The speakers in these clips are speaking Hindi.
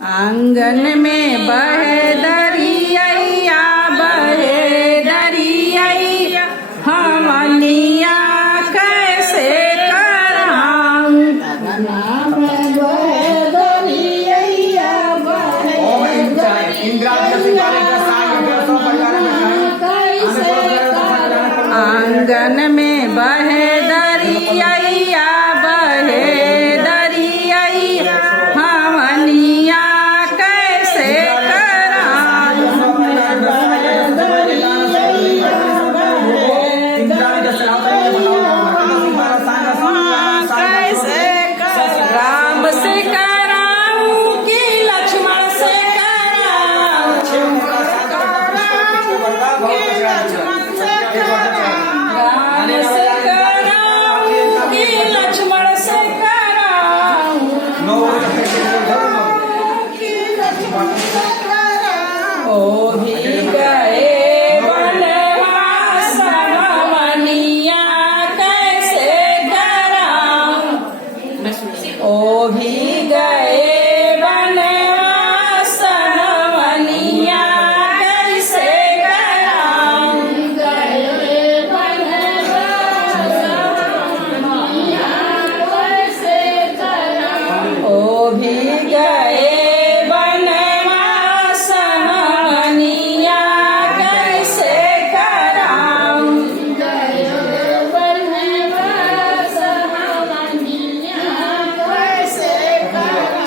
आंगन में बहे दरिया हमनिया कैसे कराऊं। आंगन में बहे दरिया हमनिया कैसे कराऊं। राम से कराऊं कि लक्ष्मण से कराऊं। राम से कराऊं कि लक्ष्मण से कराऊं। हो भी गए वनवास हमनिया कैसे कराऊं। ओ भी गए वनवास हमनिया कैसे कराऊं। ओ भी गए वनवास हमनिया कैसे कराऊं।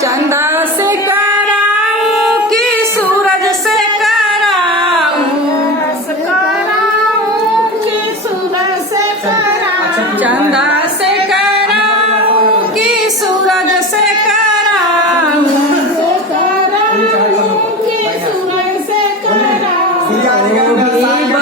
चंदा से कराऊं कि सूरज से कराऊं। चंदा से कराऊं कि सूरज से कराऊं। ओ भी